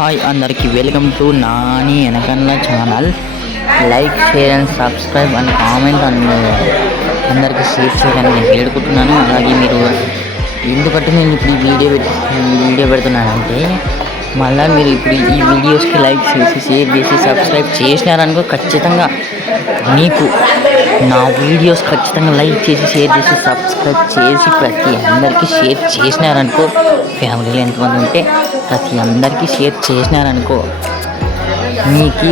Hi అందరికి welcome to Nani Venakanna channel. Like share and subscribe and comment and అందరికీ share చేయాలని నేను వేడుకుంటున్నాను. అలాగే మీరు ఎందుకంటే నేను ఇప్పుడు ఈ వీడియో పెడుతున్నానంటే మళ్ళీ మీరు ఇప్పుడు ఈ వీడియోస్కి లైక్ చేసి షేర్ చేసి సబ్స్క్రైబ్ చేసినారనుకో ఖచ్చితంగా మీకు నా వీడియోస్ ఖచ్చితంగా లైక్ చేసి షేర్ చేసి సబ్స్క్రైబ్ చేసి ప్రతి అందరికీ షేర్ చేసినారనుకో, ఫ్యామిలీలో ఎంతమంది ఉంటే ప్రతి అందరికీ షేర్ చేసినారనుకో మీకు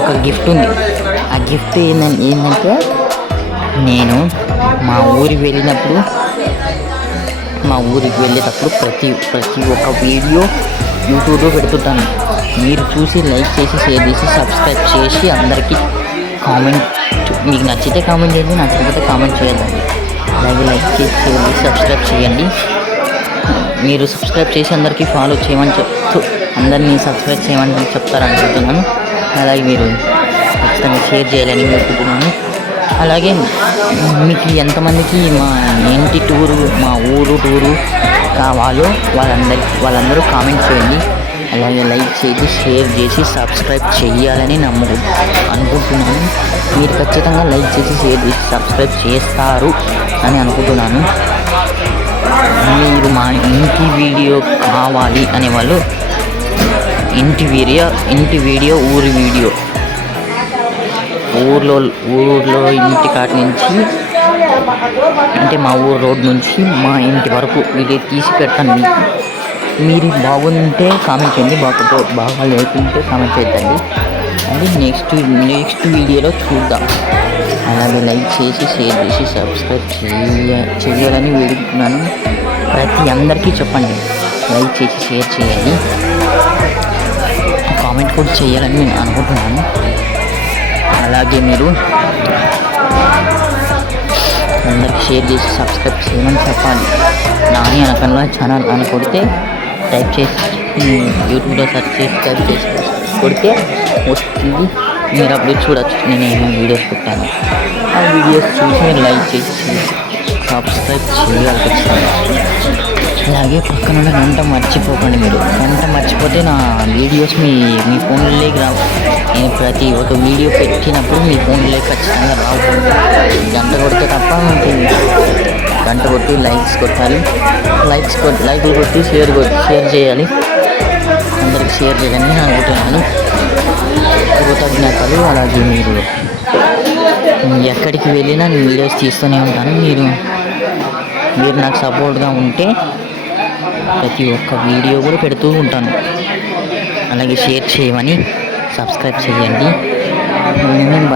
ఒక గిఫ్ట్ ఉంది. ఆ గిఫ్ట్ ఏంటంటే నేను మా ఊరికి వెళ్ళేటప్పుడు ప్రతి ఒక్క వీడియో యూట్యూబ్లో పెడుతుంటాను. మీరు చూసి లైక్ చేసి షేర్ చేసి సబ్స్క్రైబ్ చేసి అందరికీ కామెంట్, మీకు నచ్చితే కామెంట్ చేయండి, నచ్చకపోతే కామెంట్ చేయొద్దండి. అలాగే లైక్ చేసి షేర్ చేసి సబ్స్క్రైబ్ చేయండి. మీరు సబ్స్క్రైబ్ చేసి అందరికీ ఫాలో చేయమని చెప్తూ అందరినీ సబ్స్క్రైబ్ చేయమని చెప్తారనుకుంటున్నాను. అలాగే మీరు ఖచ్చితంగా షేర్ చేయాలని కోరుకుంటున్నాను. అలాగే మీకు ఎంతమందికి మా ఇంటి టూరు, మా ఊరు టూరు కావాలో వాళ్ళందరూ కామెంట్ చేయండి. అలాగే లైక్ చేసి షేర్ చేసి సబ్స్క్రైబ్ చేయాలని అనుకుంటున్నాను. మీరు ఖచ్చితంగా లైక్ చేసి షేర్ చేసి సబ్స్క్రైబ్ చేస్తారు అని అనుకుంటున్నాను. మీరు మా ఇంటి వీడియో కావాలి అనేవాళ్ళు ఇంటి వీడియో ఊరి వీడియో ఊర్లో ఇంటి కాటి నుంచి అంటే మా ఊరు రోడ్ నుంచి మా ఇంటి వరకు వీడియో తీసి పెడతాను. మీరు బాగుంటే కామెంట్ చేయండి, బాగా లేకుంటే కామెంట్ చేద్దండి. అది నెక్స్ట్ వీడియోలో చూద్దాం. అలాగే లైక్ చేసి షేర్ చేసి సబ్స్క్రైబ్ చేయాలని వేడుకుంటున్నాను. ప్రతి అందరికీ చెప్పండి, లైక్ చేసి షేర్ చేయాలి, కామెంట్ కూడా చేయాలని నేను అనుకుంటున్నాను. అలాగే మీరు అందరికి షేర్ చేసి సబ్స్క్రైబ్ చేయమని చెప్పాలి. నాని అనకన్నా ఛానల్ అని కొడితే టైప్ చేసి యూట్యూబ్లో సెర్చ్ చేసి టైప్ చేసి కొడితే వస్తుంది. మీరు అప్పుడు చూడవచ్చు నేను ఏమేమి వీడియోస్ పెట్టాను. ఆ వీడియోస్ చూసి మీరు లైక్ చేసి సబ్స్క్రైబ్ చేయాలి ఖచ్చితంగా. అలాగే పక్కన గంట మర్చిపోకండి. మీరు గంట మర్చిపోతే నా వీడియోస్ మీ ఫోన్లోకి రావు. నేను ప్రతి ఒక్క వీడియో పెట్టినప్పుడు మీ ఫోన్లోకి ఖచ్చితంగా రావు. గంట కొడితే తప్ప గంట కొట్టి లైక్స్ కొట్టాలి. లైక్లు కొట్టి షేర్ చేయాలి. అందరికి షేర్ చేయాలని నేను అనుకుంటున్నాను. కృతజ్ఞతలు. అలాగే మీరు ఎక్కడికి వెళ్ళినా నేను వీడియోస్ తీస్తూనే ఉంటాను. మీరు నాకు సపోర్ట్గా ఉంటే ప్రతి ఒక్క వీడియో కూడా పెడుతూ ఉంటాను. అలాగే షేర్ చేయమని సబ్స్క్రైబ్ చేయండి. నేను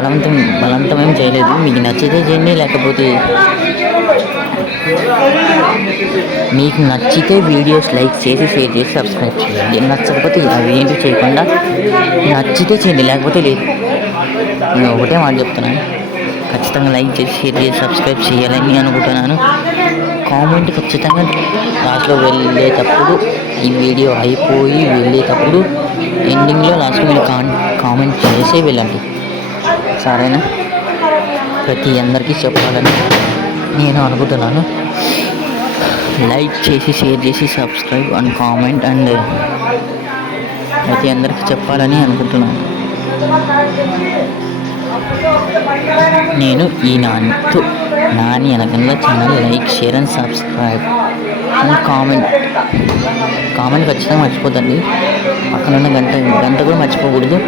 బలవంతమేం చేయలేదు. మీకు నచ్చితే చేయండి, లేకపోతే మీకు నచ్చితే వీడియోస్ లైక్ చేసి షేర్ చేసి సబ్స్క్రైబ్ చేయండి. నచ్చకపోతే అవి ఏంటి చేయకుండా నచ్చితే చేయండి, లేకపోతే లేదు. నేను ఒకటే మాట చెప్తున్నాను, ఖచ్చితంగా లైక్ చేసి షేర్ చేసి సబ్స్క్రైబ్ చేయాలని అనుకుంటున్నాను. కామెంట్ ఖచ్చితంగా లాస్ట్లో వెళ్ళేటప్పుడు, ఈ వీడియో అయిపోయి వెళ్ళేటప్పుడు ఎండింగ్లో లాస్ట్లో మీరు కామెంట్ చేసే వెళ్ళండి, సరేనా? ప్రతి అందరికీ చెప్పాలని నేను అనుకుంటున్నాను. లైక్ చేసి షేర్ చేసి సబ్స్క్రైబ్ అండ్ కామెంట్ అండ్ ప్రతి అందరికీ చెప్పాలని అనుకుంటున్నాను. నేను ఈ నాని అనగంగా channel like share and subscribe and comment ఖచ్చితంగా మర్చిపోతండి. పక్కన ఉన్న గంట కూడా మర్చిపోకూడదు.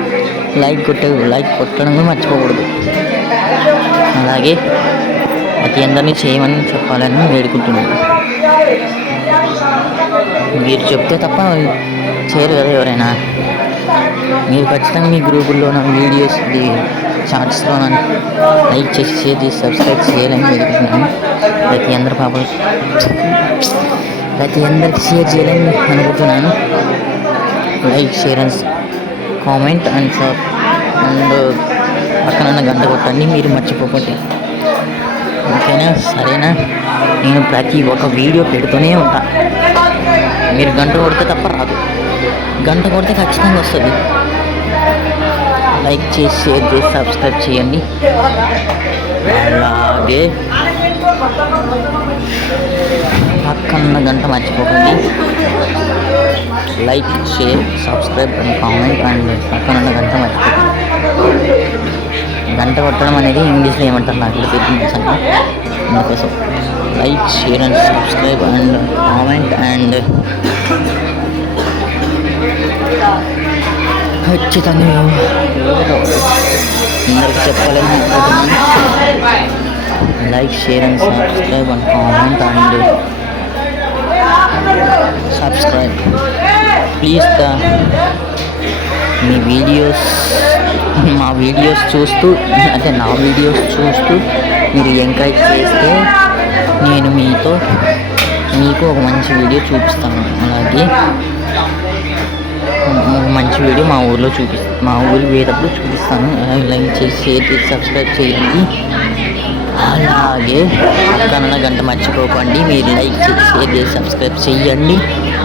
లైక్ కొట్టడం కూడా మర్చిపోకూడదు. అలాగే ప్రతి అందరినీ చేయమని చెప్పాలని వేడుకుంటున్నాను. మీరు చెప్తే తప్ప చేయరు కదా ఎవరైనా. మీరు ఖచ్చితంగా మీ గ్రూపుల్లో వీడియోస్ షార్ట్స్లో లైక్ చేసి షేర్ చేసి సబ్స్క్రైబ్ చేయాలని వేడుకుంటున్నాను. ప్రతి అందరికి షేర్ చేయాలని అనుకుంటున్నాను. Like share and comment and పక్కన గంట కొట్టండి, మీరు మర్చిపోకండి. ఓకేనా? సరేనా? నేను ప్రతి ఒక్క వీడియో పెడుతూనే ఉంటా. మీరు గంట కొడితే తప్ప రాదు. గంట కొడితే ఖచ్చితంగా వస్తుంది. లైక్ చేసి షేర్ చేసి సబ్స్క్రైబ్ చేయండి. అలాగే పక్కన గంట మర్చిపోకండి. Like share subscribe and comment and పక్కన ఉన్న గంట మర్చిపోతుంది. గంట కొట్టడం అనేది ఇంగ్లీష్లో ఏమంటారు నాకు తెలియదు. అందుకోసం like share and subscribe and comment and ఖచ్చితంగా అందరికి చెప్పాలని అనుకుంటున్నాను. Like share and subscribe and comment and subscribe please me videos మా వీడియోస్ చూస్తూ అంటే నా వీడియోస్ చూస్తూ మీరు ఎంకరేజ్ చేస్తే నేను మీకు ఒక మంచి వీడియో చూపిస్తాను. అలాగే మంచి వీడియో మా ఊరు వేరేటప్పుడు చూపిస్తాను. లైక్ చేసి షేర్ చేసి సబ్స్క్రైబ్ చేయండి. అలాగే పక్కన గంట మర్చిపోకండి. మీరు లైక్ చేసి షేర్ చేసి సబ్స్క్రైబ్ చేయండి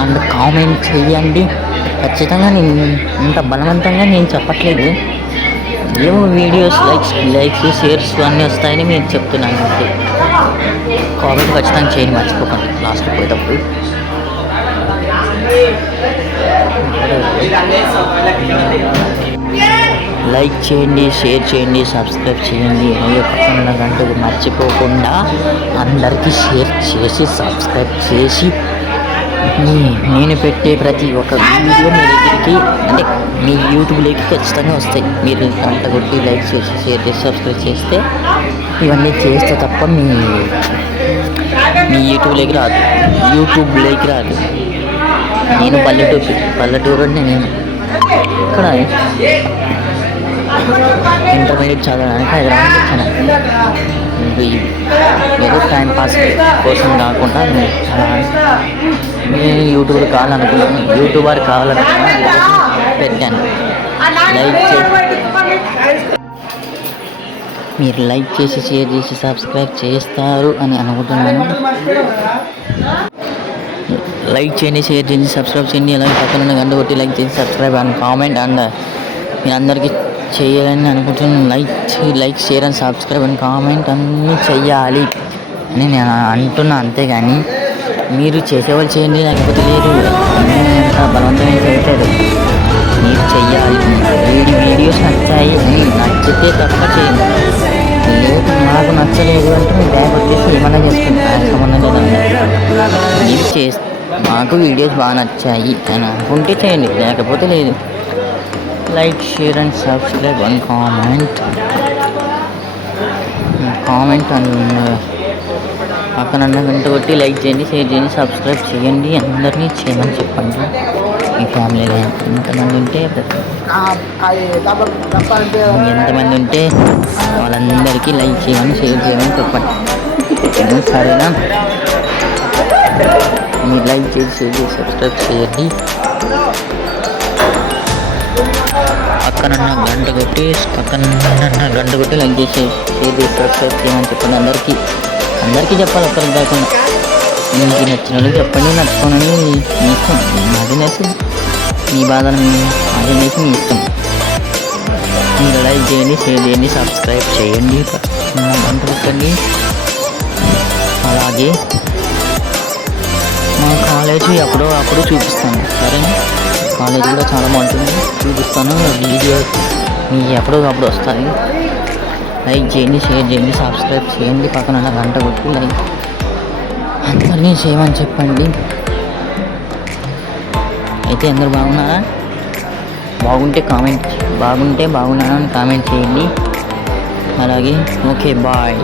అండ్ కామెంట్ చేయండి. ఖచ్చితంగా నేను ఇంత బలవంతంగా నేను చెప్పట్లేదు. ఏమో వీడియోస్ లైక్స్ షేర్స్ అన్నీ వస్తాయని నేను చెప్తున్నాను. అంతే. కామెంట్ ఖచ్చితంగా చేయండి మర్చిపోకండి లాస్ట్కి పోయేటప్పుడు. లైక్ చేయండి, షేర్ చేయండి, సబ్స్క్రైబ్ చేయండి. అలాగే పక్కన గంట మర్చిపోకుండా అందరికీ షేర్ చేసి సబ్స్క్రైబ్ చేసి నేను పెట్టే ప్రతి ఒక్క వీడియో మీ దగ్గరికి అంటే మీ యూట్యూబ్లోకి ఖచ్చితంగా వస్తాయి. మీరు గంట కొట్టి లైక్ చేసి షేర్ చేసి సబ్స్క్రైబ్ చేస్తే ఇవన్నీ చేస్తే తప్ప మీ యూట్యూబ్లోకి రాదు. నేను పల్లెటూరు అంటే నేను ఇక్కడ ఇంటర్మీడియట్ చదవడానికి హైదరాబాద్ వచ్చాను. ఏదో టైం పాస్ కోసం కాకుండా నేను యూట్యూబర్ కావాలనుకున్నాను పెట్టాను. మీరు లైక్ చేసి షేర్ చేసి సబ్స్క్రైబ్ చేస్తారు అని అనుకుంటున్నాను. లైక్ చేయండి, షేర్ చేయండి, సబ్స్క్రైబ్ చేయండి. అలాగే పక్కన గంట కొట్టి లైక్ చేసి సబ్స్క్రైబ్ అండ్ కామెంట్ అండ్ మీరు అందరికీ చేయాలని అనుకుంటున్నాను. Like share and subscribe and comment అన్నీ చెయ్యాలి అని నేను అంటున్నా. అంతేగాని మీరు చేసేవాళ్ళు చేయండి లేకపోతే లేదు. బలవంతంగా చేస్తారు. మీరు చెయ్యాలి. వీడియోస్ నచ్చితే తప్ప చేయండి. లేదు నాకు నచ్చలేదు అంటే మీరు బ్యాగ్ వచ్చేసి ఏమన్నా చేసుకుంటారు. సంబంధం లేదండి. మీరు మాకు వీడియోస్ బాగా నచ్చాయి అని అనుకుంటే చేయండి, లేకపోతే లేదు. Like share and subscribe and comment and పక్కన గంట కొట్టి లైక్ చేయండి, షేర్ చేయండి, సబ్స్క్రైబ్ చేయండి. అందరినీ చేయమని చెప్పండి. మీ ఫ్యామిలీలో ఎంతమంది ఉంటే వాళ్ళందరికీ లైక్ చేయమని షేర్ చేయమని చెప్పండి. సరేనా? మీరు లైక్ చేసి షేర్ చేసి సబ్స్క్రైబ్ చేయండి. పక్కన గంట కొట్టి లైక్ చేసి షేర్ చేసి సబ్స్క్రైబ్ చేయమని చెప్పండి. అందరికీ చెప్పాలి, ఒక్కరికి కాకుండా. మీకు నచ్చిన వాళ్ళకి చెప్పండి, నచ్చుకోనని మీ ఇష్టం. అది నచ్చి మీ బాధను అది నచ్చి మీ ఇష్టం. మీరు లైక్ చేయండి, షేర్ చేయండి, సబ్స్క్రైబ్ చేయండి, గంట కొట్టండి. అలాగే మా కాలేజీ అప్పుడు చూపిస్తాను. సరేనా? కాలేజీ కూడా చాలా బాగుంటుంది, చూపిస్తాను. వీడియో మీ అప్పుడు వస్తాయి. లైక్ చేయండి, షేర్ చేయండి, సబ్స్క్రైబ్ చేయండి. పక్కన గంట కొట్టి లైక్ అందరినీ చేయమని చెప్పండి. అయితే అందరూ బాగున్నారా? బాగుంటే బాగున్నాను అని కామెంట్ చేయండి. అలాగే ఓకే బాయ్.